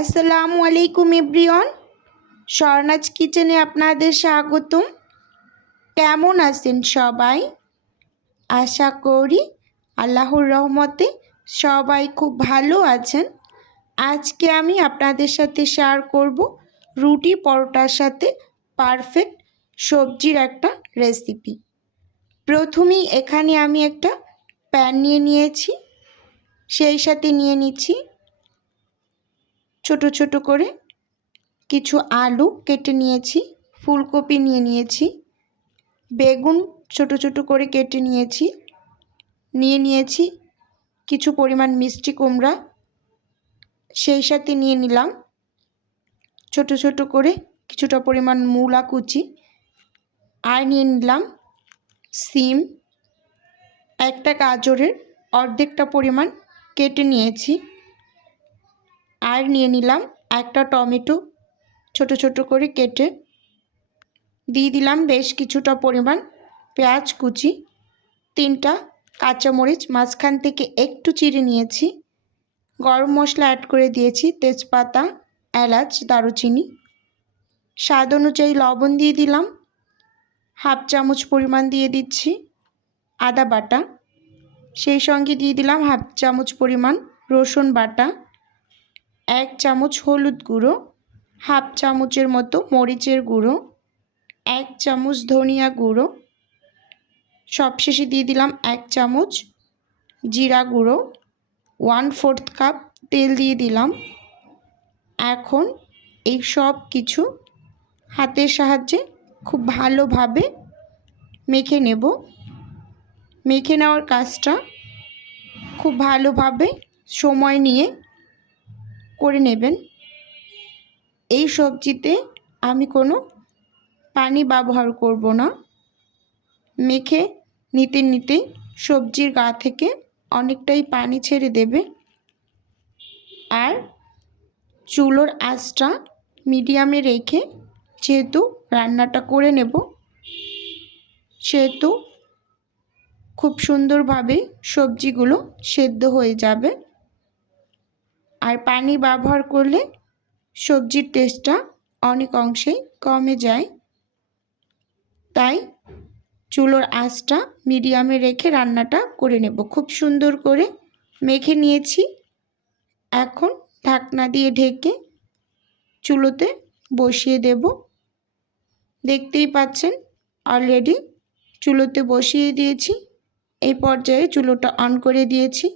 আসসালামু আলাইকুম এভরিওয়ান। স্বর্ণাজ কিচেনে আপনাদের স্বাগতম। কেমন আছেন সবাই? আশা করি আল্লাহর রহমতে সবাই খুব ভালো আছেন। আজকে আমি আপনাদের সাথে শেয়ার করব রুটি পরোটার সাথে পারফেক্ট সবজির একটা রেসিপি প্রথমেই এখানে আমি একটা প্যান নিয়ে নিয়েছি। সেই সাথে নিয়ে নিচ্ছি ছোট ছোট করে কিছু আলু কেটে নিয়েছি, ফুলকপি নিয়ে নিয়েছি, বেগুন ছোট ছোট করে কেটে নিয়েছি, নিয়ে নিয়েছি কিছু পরিমাণ মিষ্টি কুমড়া, সেই সাথে নিয়ে নিলাম ছোট ছোট করে কিছুটা পরিমাণ মূলা কুচি আর নিয়ে নিলাম সিম। একটা গাজরের অর্ধেকটা পরিমাণ কেটে নিয়েছি। আর নিয়ে নিলাম একটা টমেটো ছোট ছোট করে কেটে। দিয়ে দিলাম বেশ কিছুটা পরিমাণ পেঁয়াজ কুচি, তিনটা কাঁচামরিচ, মাঝখান থেকে একটু চিড়ে নিয়েছি। গরম মশলা অ্যাড করে দিয়েছি, তেজপাতা, এলাচ, দারুচিনি। স্বাদ অনুযায়ী লবণ দিয়ে দিলাম। হাফ চামচ পরিমাণ দিয়ে দিচ্ছি আদা বাটা। সেই সঙ্গে দিয়ে দিলাম হাফ চামচ পরিমাণ রসুন বাটা। এক চামচ হলুদ গুঁড়ো, হাফ চামচের মতো মরিচের গুঁড়ো, এক চামচ ধনিয়া গুঁড়ো, সবশেষে দিয়ে দিলাম এক চামচ জিরা গুঁড়ো ওয়ান ফোর্থ কাপ তেল দিয়ে দিলাম। এখন এই সব কিছু হাতের সাহায্যে খুব ভালোভাবে মেখে নেব। মেখে নেওয়ার কাজটা খুব ভালোভাবে সময় নিয়ে করে নেবেন। এই সবজিতে আমি কোনো পানি ব্যবহার করব না। মেখে নিতে নিতে সবজির গা থেকে অনেকটাই পানি ছেড়ে দেবে। আর চুলোর আঁচটা মিডিয়ামে রেখে যেহেতু রান্নাটা করে নেব, সেহেতু খুব সুন্দরভাবে সবজিগুলো সেদ্ধ হয়ে যাবে। আর পানি ব্যবহার করলে সবজির টেস্টটা অনেক অংশেই কমে যায়। তাই চুলোর আঁচটা মিডিয়ামে রেখে রান্নাটা করে নেব। খুব সুন্দর করে মেখে নিয়েছি। এখন ঢাকনা দিয়ে ঢেকে চুলোতে বসিয়ে দেব। দেখতেই পাচ্ছেন অলরেডি চুলোতে বসিয়ে দিয়েছি। এই পর্যায়ে চুলোটা অন করে দিয়েছি।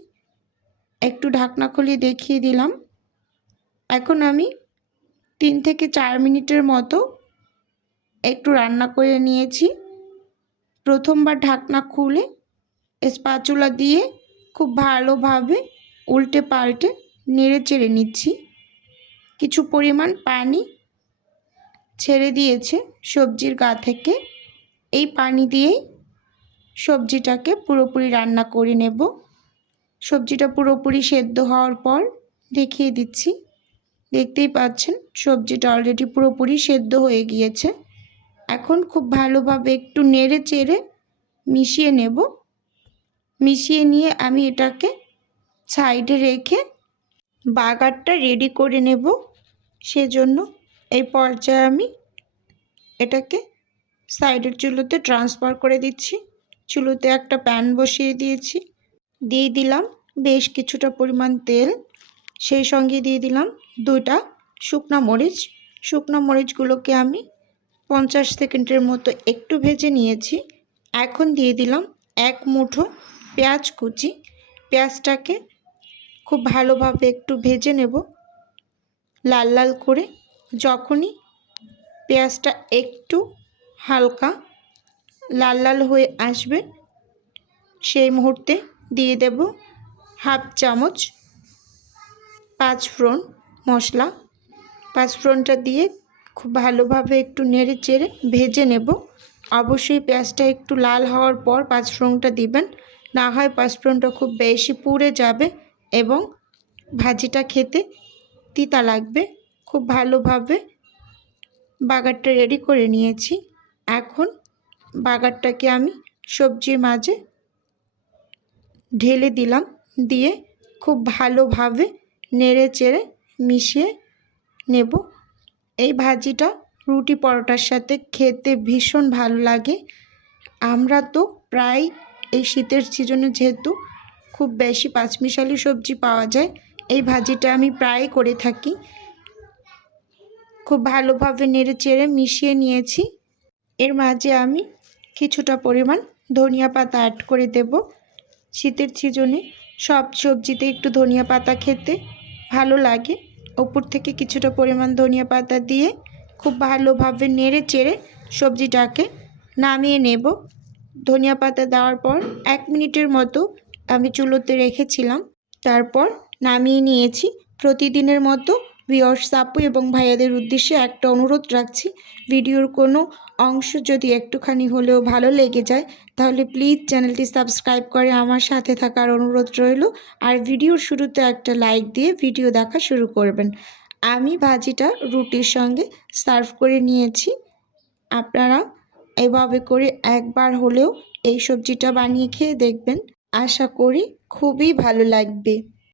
একটু ঢাকনা খুলে দেখিয়ে দিলাম। এখন আমি তিন থেকে চার মিনিটের মতো একটু রান্না করে নিয়েছি। প্রথমবার ঢাকনা খুলে স্পাচুলা দিয়ে খুব ভালোভাবে উল্টে পাল্টে নেড়ে চেড়ে নিচ্ছি। কিছু পরিমাণ পানি ছেড়ে দিয়েছে সবজির গা থেকে। এই পানি দিয়েই সবজিটাকে পুরোপুরি রান্না করে নেব। সবজিটা পুরোপুরি সেদ্ধ হওয়ার পর দেখিয়ে দিচ্ছি। দেখতেই পাচ্ছেন, সবজিটা অলরেডি পুরোপুরি সেদ্ধ হয়ে গিয়েছে। এখন খুব ভালোভাবে একটু নেড়ে চেড়ে মিশিয়ে নেব। মিশিয়ে নিয়ে আমি এটাকে সাইডে রেখে বাগারটা রেডি করে নেব। সেজন্য এই পর্যায়ে আমি এটাকে সাইডের চুলোতে ট্রান্সফার করে দিচ্ছি। চুলোতে একটা প্যান বসিয়ে দিয়েছি। দিয়ে দিলাম বেশ কিছুটা পরিমাণ তেল। সেই সঙ্গে দিয়ে দিলাম দুইটা শুকনা মরিচ। শুকনো মরিচগুলোকে আমি পঞ্চাশ সেকেন্ডের মতো একটু ভেজে নিয়েছি। এখন দিয়ে দিলাম এক মুঠো পেঁয়াজ কুচি। পেঁয়াজটাকে খুব ভালোভাবে একটু ভেজে নেব। লাল লাল করে যখনই পেঁয়াজটা একটু হালকা লাল লাল হয়ে আসবে সেই মুহূর্তে দিয়ে দেব হাফ চামচ পাঁচ ফোড়ন মশলা। পাঁচ ফোড়নটা দিয়ে খুব ভালোভাবে একটু নেড়ে চেড়ে ভেজে নেব। অবশ্যই পেঁয়াজটা একটু লাল হওয়ার পর পাঁচ ফোড়নটা দিবেন। না হয় পাঁচ ফোড়নটা খুব বেশি পুড়ে যাবে এবং ভাজিটা খেতে তিতা লাগবে। খুব ভালোভাবে বাগারটা রেডি করে নিয়েছি। এখন বাগারটাকে আমি সবজির মাঝে ঢেলে দিলাম, দিয়ে খুব ভালোভাবে নেড়ে চেড়ে মিশিয়ে নেব। এই ভাজিটা রুটি পরোটার সাথে খেতে ভীষণ ভালো লাগে। আমরা তো প্রায় এই শীতের সিজনে যেহেতু খুব বেশি পাঁচমিশালি সবজি পাওয়া যায়, এই ভাজিটা আমি প্রায় করে থাকি। খুব ভালোভাবে নেড়ে চেড়ে মিশিয়ে নিয়েছি। এর মাঝে আমি কিছুটা পরিমাণ ধনিয়া পাতা অ্যাড করে দেব। শীতের সিজনে সব সবজিতে একটু ধনিয়া পাতা খেতে ভালো লাগে। ওপর থেকে কিছুটা পরিমাণ ধনিয়া পাতা দিয়ে খুব ভালোভাবে নেড়ে চেড়ে সবজিটাকে নামিয়ে নেব। ধনিয়া পাতা দেওয়ার পর এক মিনিটের মতো আমি চুলোতে রেখেছিলাম। তারপর নামিয়ে নিয়েছি। প্রতিদিনের মতো ভিওর্স আপু এবং ভাইয়াদের উদ্দেশ্যে একটা অনুরোধ রাখছি। ভিডিওর কোনো অংশ যদি একটুখানি হলেও ভালো লেগে যায়, তাহলে প্লিজ চ্যানেলটি সাবস্ক্রাইব করে আমার সাথে থাকার অনুরোধ রইল। আর ভিডিওর শুরুতে একটা লাইক দিয়ে ভিডিও দেখা শুরু করবেন। আমি ভাজিটা রুটির সঙ্গে সার্ভ করে নিয়েছি। আপনারা এভাবে করে একবার হলেও এই সবজিটা বানিয়ে খেয়ে দেখবেন। আশা করি খুবই ভালো লাগবে।